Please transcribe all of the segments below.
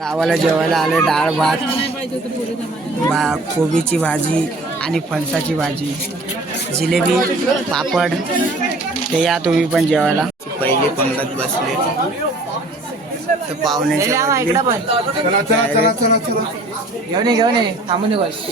गावाला जेवायला आले डाळ भात कोबीची भाजी आणि फणसाची भाजी जिलेबी पापड ते या तुम्ही पण जेवायला पहिली पंगत बसले तर पाहुण्याच्या घेऊन ये थांबून बस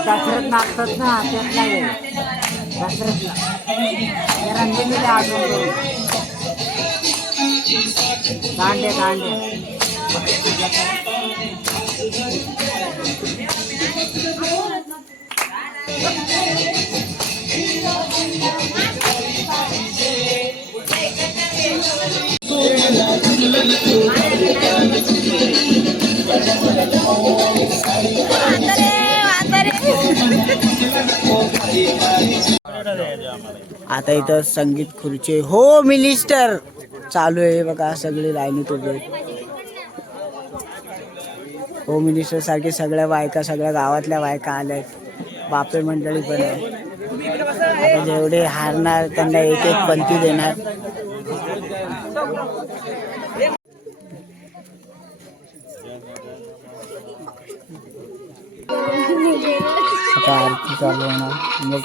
दसऱ्यात नाचतात ना त्यात नाही दसऱ्यात दांडे दांडे आता इथं संगीत खुर्ची हो मिनिस्टर चालू आहे बघा सगळे लाईनीत उभे हो मिनिस्टर सारखे सगळ्या बायका सगळ्या गावातल्या बायका आल्यात बापे मंडळी पण आहे आता जेवढे हारणार त्यांना एक एक पंक्ती देणार आता आरती चालू होणार मग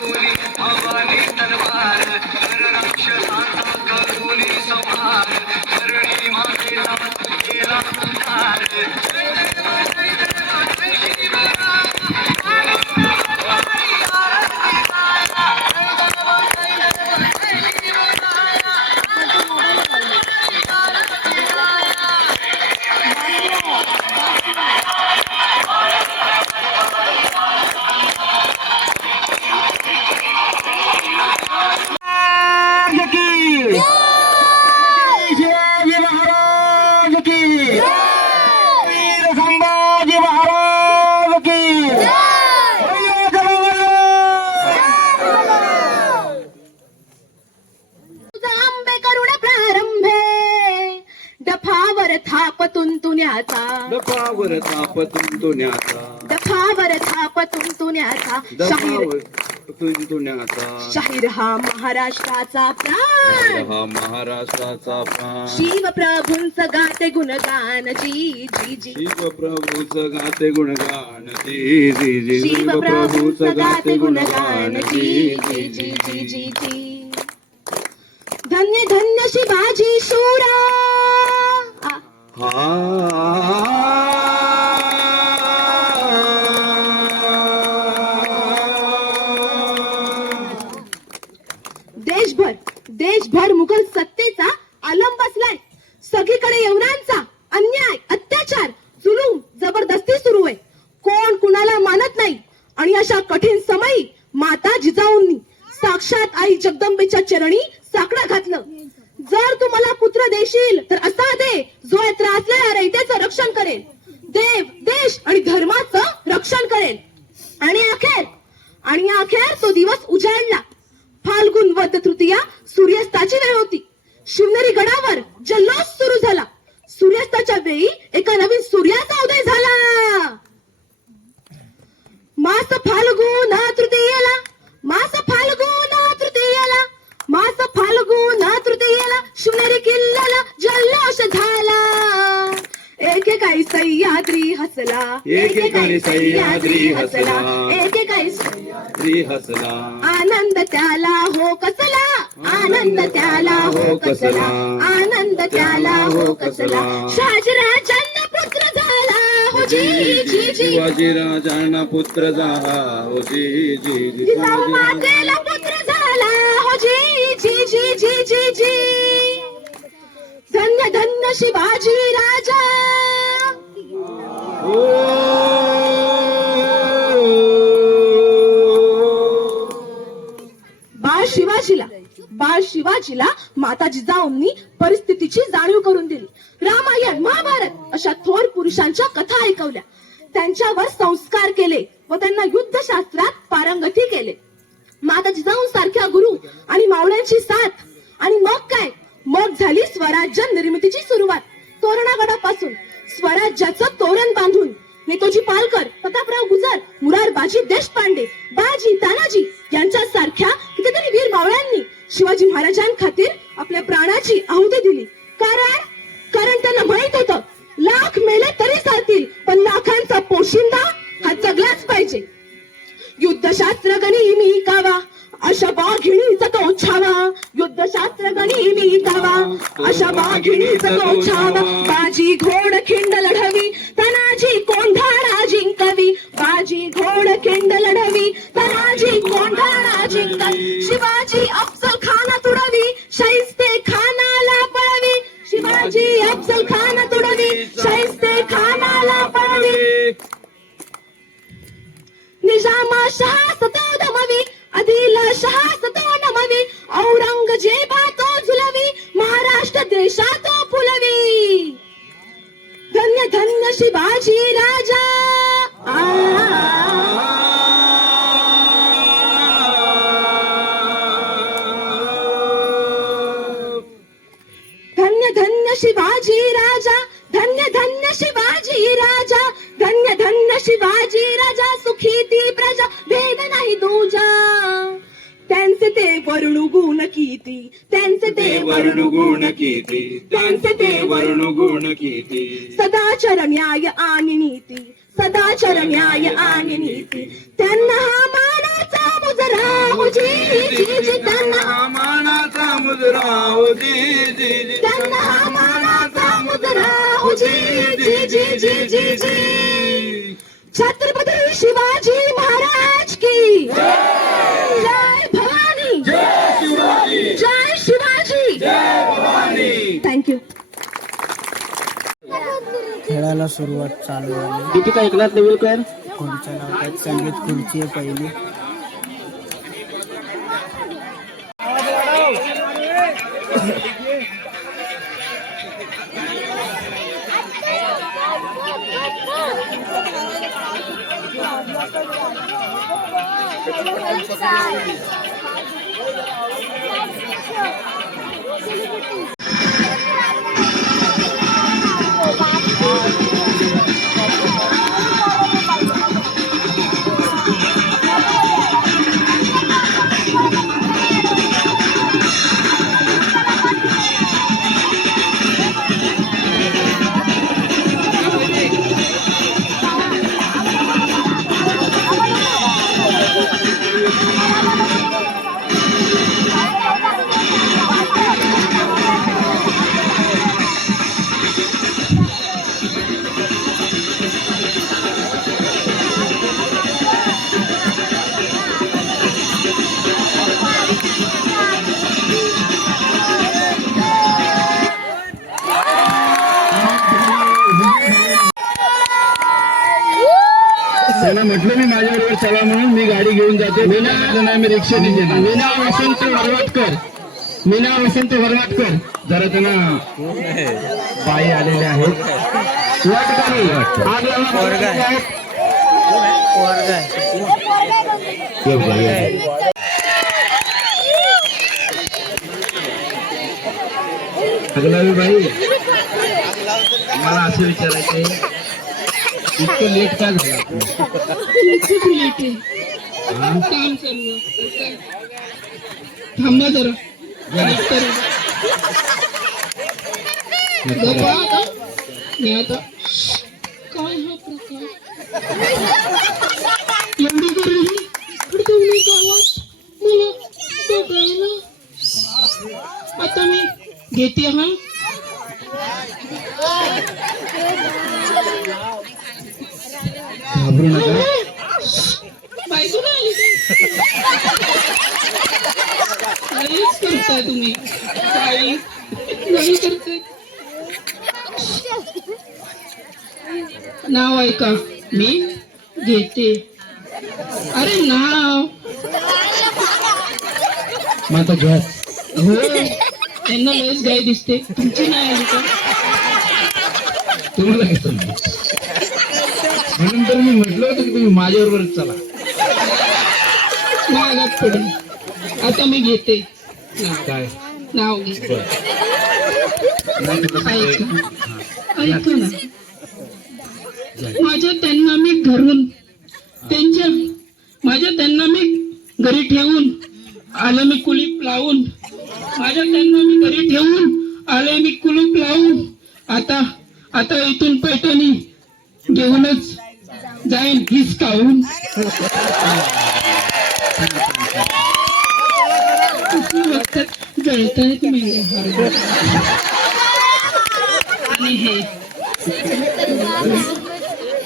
बोली थाप तुंतुण्याचा, दफावर थाप तुंतुण्याचा, दफावर थाप तुंतुण्याचा, दफावर तुंतुण्याचा, शाहीर हा महाराष्ट्राचा प्राण, हा महाराष्ट्राचा प्राण, शिवप्रभूंच गाते गुणगान जी जी जी, शिवप्रभूच गाते गुणगान जी जी जी, शिवप्रभूंच गाते गुणगान जी जी जी जी जी जी. धन्य धन्य शिवाजी शूरा. देशभर देशभर मुघल सत्तेचा आलम बसलाय. सगळीकडे यवनांचा अन्याय, अत्याचार, जुलूम, जबरदस्ती सुरू आहे. कोण कुणाला मानत नाही. आणि अशा कठीण समयी माता जिजाऊंनी साक्षात आई जगदंबेच्या चरणी साकडं घातलं. जर तू मला पुत्र देशील तर असा दे जो या त्रासलेल्या रयतेचं रक्षण करेल, देव, देश आणि धर्माचं रक्षण करेल. आणि अखेर तो दिवस उजाडला. फाल्गुन वद्य तृतीया सूर्यास्ताची वेळ होती. शिवनेरी गडावर जल्लोष सुरू झाला. सूर्यास्ताच्या वेळी एका नवीन सूर्याचा उदय झाला. मास फाल्गुन तृतीयेला, मास फाल्गुन तृतीयेला, मास फाल्गुन तृतीयेला शिवनेरी किल्ल्याला जल्लोष झाला. एकेकाळी सह्याद्री हसला, एकेकाळी सह्याद्री हसला, एकेकाळी सह्याद्री हसला. आनंद त्याला हो कसला, आनंद त्याला हो कसला, आनंद त्याला हो कसला. शहाजीराजांना पुत्र झाला हो जी जी जी, शिवाजी राजांना पुत्र झाला हो जी जी जी, जिजाऊ मातेला पुत्र झाला हो जी जी जी जी जी जी. धन्य धन्य शिवाजी राजा. बाळ शिवाजीला माता जिजाऊंनी परिस्थितीची जाणीव करून दिली. रामायण, महाभारत अशा थोर पुरुषांच्या कथा ऐकवल्या. त्यांच्यावर संस्कार केले व त्यांना युद्धशास्त्रात पारंगती केले. माता जिजाऊंसारख्या गुरु आणि मावळ्यांची साथ. आणि मग काय, मग झाली स्वराज्य निर्मितीची सुरुवात. तोरणागडापासून स्वराज्याचं तोरण बांधून नेताजी पालकर, प्रतापराव गुजर, मुरारबाजी देशपांडे, बाजी तानाजी यांच्यासारख्या कितीतरी वीर मावळ्यांनी शिवाजी महाराजांखातीर आपल्या प्राणाची आहुती दिली. कारण त्यांना माहित होतं लाख मेले तरी चालतील, पण लाखांचा पोशिंदा हा जगलाच पाहिजे. युद्धशास्त्र गणी मी कावा, अशा वाघिणीचा तो छावा. युद्धशास्त्र गणी मी कावा, अशा वाघिणीचा तो छावा. बाजी घोड खिंड लढवी, तनाजी कोंढाणा जिंकवी. बाजी घोड खिंड लढवी, तनाजी कोंढाणा जिंकवी. शिवाजी अफजल खाना तुडवी, शाहिस्ते खानाला पळवी. शिवाजी अफजल खाना तुडवी, शाहिस्ते खानाला पळवी. निजामाशाह सतो दमवी, आदिलशाह सतो नमवी. औरंगजेबा तो झुलवी, महाराष्ट्र देशा तो फुलवी. धन्य धन्य शिवाजी राजा. धन्य धन्य शिवाजी राजा, धन्य धन्य शिवाजी राजा, धन्य धन्य शिवाजी राजा. सुखी ती प्रजा, भेद नाही दूजा. त्यांचे ते वर्णुगुण किती, त्यांचे ते वर्णुगुण किती, त्यांचे ते वर्णुगुण किती. सदाचार न्याय आणि नीती, सदाचार न्याय आणि नीती. त्यांना हा मानाचा मुजरा हो जी जी जी. त्यांना हा मानाचा मुजरा हो जी जी जी, त्यांना हा मानाचा मुजरा हो जी जी जी जी जी जी. छत्रपती शिवाजी महाराज की जय भवानी, जय शिवाजी, जय शिवाजी, जय भवानी. थँक्यू. खेळाला सुरुवात चालू झाली. दीपिका एकनाथ नेवलकर. खुर्च्या लावतात. संगीत खुर्ची आहे पहिली. चला म्हणून मी गाडी घेऊन जाते. नाही मी रिक्षाने येणार. मीना वसंत वरवाटकर, मीना वसंत वरवाटकर, जरा त्यांना बाई आलेले आहेत. वाटकरी आग लावून पोरगा आहे. आहेत. पोरगा आहे. अगलावी बाई, मला असं विचारायचंय, इतकं लेट का झाला? खूप लेट आहे. काम चालू आहे. थांबा जरा. वेट करू. गप्पा आता. नाही आता. काय हा प्रकार? एवढी गर्दी पडतवली गावात मला बघायला. आता मी घेते हा. घाबरू नका. बायको नाही आली. काहीच करताय तुम्ही. काही नाही करताय. नाव ऐका. मी घेते. अरे नाव. मग आता घ्या. हो त्यांना लस गाय दिसते. तुमची नाही आली का? तुम्हाला काय समजलं? म्हणून तर मी म्हटलं होतं की तुम्ही माझ्याबरोबरच चला. मागात पडून. आता मी घेते. काय नाव घेते. नाही तर कसं आहे? ऐका ना. माझ्या त्यांना मी घरून त्यांना मी घरी ठेवून आले. मी कुलूप लावून त्यांना मी घरी ठेवून आले. मी कुलूप लावून आता इथून पैठणी घेऊनच जाईन हिसकावून. जळतायत मेले हार. आणि हे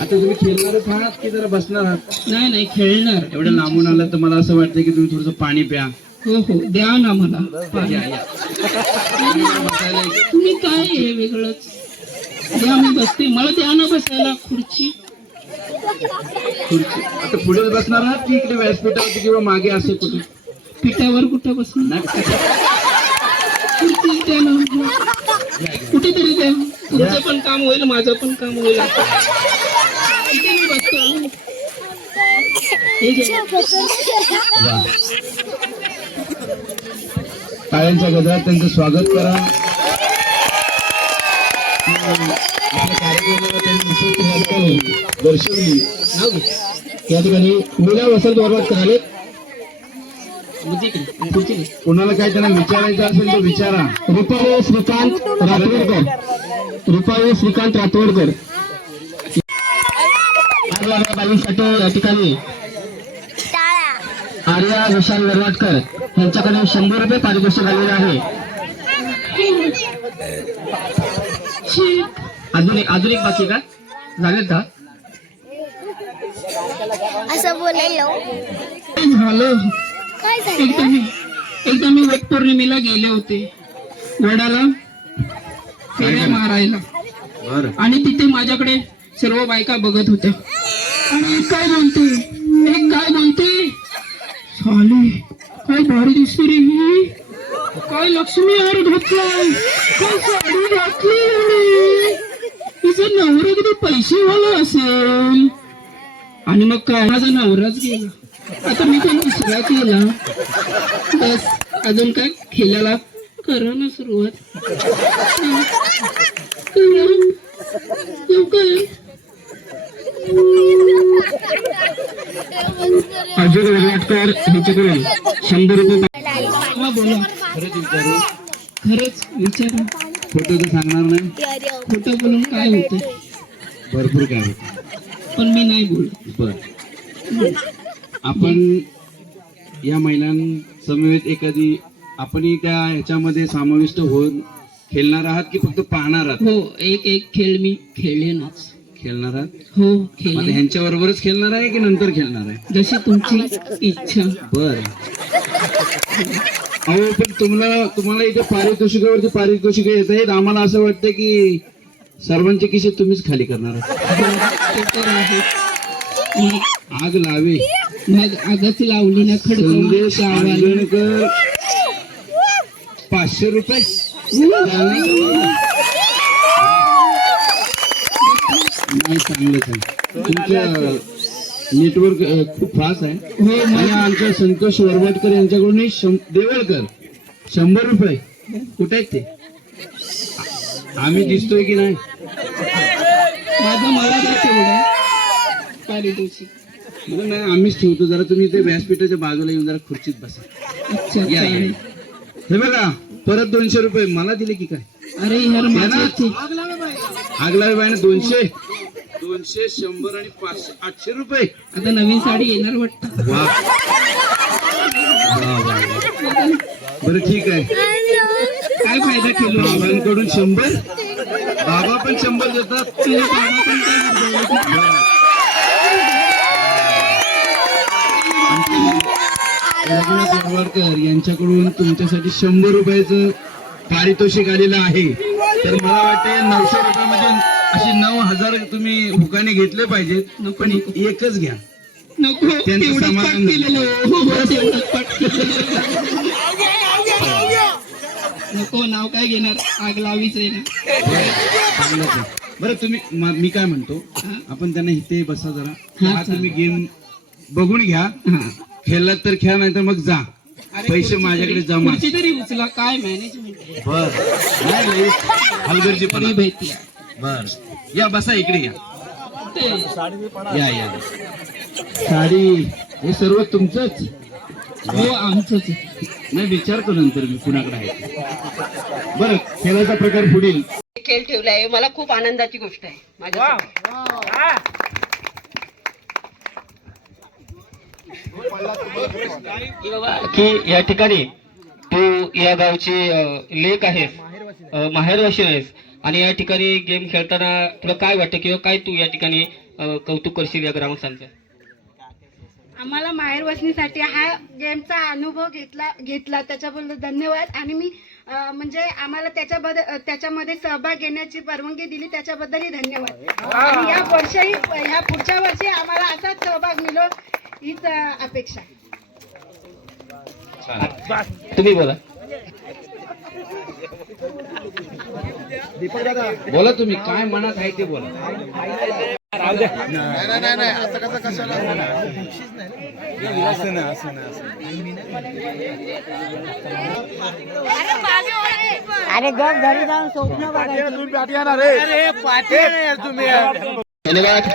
आता तुम्ही खेळणारच आहात की जरा बसणार आहात? नाही खेळणार. एवढं लांबून आलं तर मला असं वाटतं की तुम्ही थोडंसं पाणी प्या. हो द्या ना मला पाणी. या. तुम्ही काय आहे वेगळंच. द्या मी बसते. मला द्या ना बसायला खुर्ची. खुर्ची. आता पुढे बसणार आहात की इकडे व्यासपीठावरती किंवा मागे असे कुठे? पिठावर कुठं बसणार? नाही. खुर्ची द्या ना. कुठेतरी द्या. तुमचं पण काम होईल, माझं पण काम होईल. इथे मी बसतो. हे घ्या. वा. टाळ्यांच्या गजरात त्यांचं स्वागत करा. आपल्या कार्यक्रमाला त्यांनी विशेष हालचाल दर्शवली. या ठिकाणी मीना वसंत वरवाटकर आले. कोणाला काय त्यांना विचारायचं असेल तर विचारा. रुपाली श्रीकांत रातवडकर, रुपाली श्रीकांत रातवडकर बाईंसाठी या ठिकाणी आर्या विशाल वरवाटकर यांच्याकडे 100 रुपये पारितोषिक आलेले आहे. अजून एक बाकी का झालेत का? असं बोलायला झालं. काय झालं? एकदा मी वट पौर्णिमेला गेले होते वडाला फेऱ्या मारायला. बरं. आणि तिथे माझ्याकडे सर्व बायका बघत होत्या. आणि एक काय बोलते साली काय भारी दिसते रे ही. काय लक्ष्मी हार घातलाय. काय साडी घातली. तिचा नवरा किती पैसेवाला असेल. आणि मग काय माझा नवराच गेला. आता मी पण दुसरा केला. बस अजून काय खेळायला करा ना सुरुवात. अजय वरवाटकर यांच्याकडे 100 रुपये. हा बोला. खरंच विचारू? खरंच विचारा. खोटं तर सांगणार नाही. खोटं बोलून काय होते. भरपूर काय होतं. पण मी नाही बोलत. बर. आपण या महिलांसमवेत एखादी आपणही त्या ह्याच्यामध्ये समाविष्ट होऊन खेळणार आहात की फक्त पाहणार आहात? हो एक खेळ मी खेळेनच. खेळणार आहात? हो आता खेळ. ह्यांच्या बरोबरच खेळणार आहे की नंतर खेळणार आहे? जशी तुमची इच्छा. बर. अहो पण तुम्हाला इथे पारितोषिकावरती पारितोषिक येत आहेत. आम्हाला असं वाटतं की सर्वांचे किशे तुम्हीच खाली करणार आहात. ते तर आहे. मग आग लावे मग आगच लावली ना संदेश आंगणकर 500 रुपये. नाही चांगलंच आहे तुमचं नेटवर्क खूप फास्ट आहे. आणि आमच्या संतोष वरवटकर यांच्याकडून देवळकर 100 रुपये. कुठे आहेत ते? आम्ही दिसतोय की नाही? माझं मला काय तेवढं पारितोषिक. नाही आम्हीच ठेवतो. जरा तुम्ही ते व्यासपीठाच्या बाजूला येऊन जरा खुर्चीत बसा. अच्छा या, या. चालेल. हे बघा परत 200 रुपये मला दिले की काय? अरे यार माझं आगलावे बाईने 200 100 आणि 500 800 रुपये. आता नवीन साडी येणार वाटतं. वा वा, वा, वा. बरं ठीक आहे. काय फायदा केलो बाबांकडून 100 बाबा पण 100 देतात. तुझ्या बाबा पण काय करतो? रघुनाथ वरवडकर यांच्याकडून तुमच्यासाठी 100 रुपयाचं पारितोषिक आलेलं आहे. तर मला वाटते 900 रुपयामध्ये असे 9000 तुम्ही हुकाने घेतले पाहिजेत. पण एकच घ्या. नको त्यांचं तेवढंच समाधान पाठ केलेलं. हो, तेवढंच पाठ केलेलं. नको नाव काय घेणार आग लावीच रे ना. चांगलंच आहे. बरं तुम्ही मी काय म्हणतो आपण त्यांना इथे बसा जरा. हा तुम्ही गेम बघून घ्या. खेळलात तर खेळा नाही तर मग जा. पैसे माझ्याकडे जमा. खुर्ची तरी उचला काय मॅनेजमेंट. बर नाही हलगर्जीपणा भेटली. बर या बसा इकडे या. या या साडी हे सर्व तुमचंच? हो आमचंच. नाही विचारतो नंतर मी कुणाकडे आहे. बरं खेळाचा प्रकार पुढील खेळ ठेवलाय. मला खूप आनंदाची गोष्ट आहे माझ्या. की या ठिकाणी तू या गावची लेक आहेस, माहेरवाशी आहेस आणि या ठिकाणी गेम खेळताना तुला काय वाटतं किंवा काय तू या ठिकाणी कौतुक करशील या ग्रामस्थांचं? आम्हाला माहेर वसणीसाठी हा गेमचा अनुभव घेतला त्याच्याबद्दल धन्यवाद. आणि मी म्हणजे आम्हाला त्याच्यामध्ये सहभाग घेण्याची परवानगी दिली त्याच्याबद्दलही धन्यवाद. आणि ह्या पुढच्या वर्षी आम्हाला असाच सहभाग मिळो हीच अपेक्षा. तुम्ही बोला. बोला तुम्ही काय मनात आहे ते बोला. अरे गप घरी जाऊन स्वप्न धन्यवाद.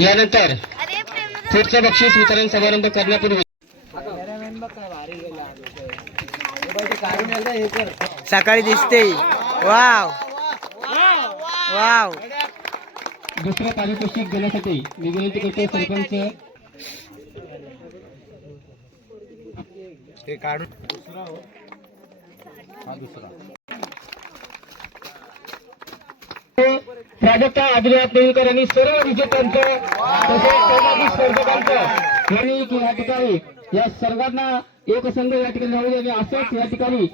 यानंतर पुढचं बक्षीस वितरण समारंभ करण्यापूर्वी सकाळी दिसते. Wow wow. दुसरं पारितोषिक देण्यासाठी मी विनंती करतो सरपंच प्राजक्ता आदिनाथ नेलकर यांनी सर्व विजेत्यांचं तसेच सहभागी स्पर्धकांचं यांनी या ठिकाणी या सर्वांना एक संघ या ठिकाणी राहू द्या. असंच या ठिकाणी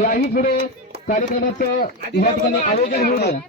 याही पुढे कार्यक्रमाचं या ठिकाणी आयोजन होऊ द्या.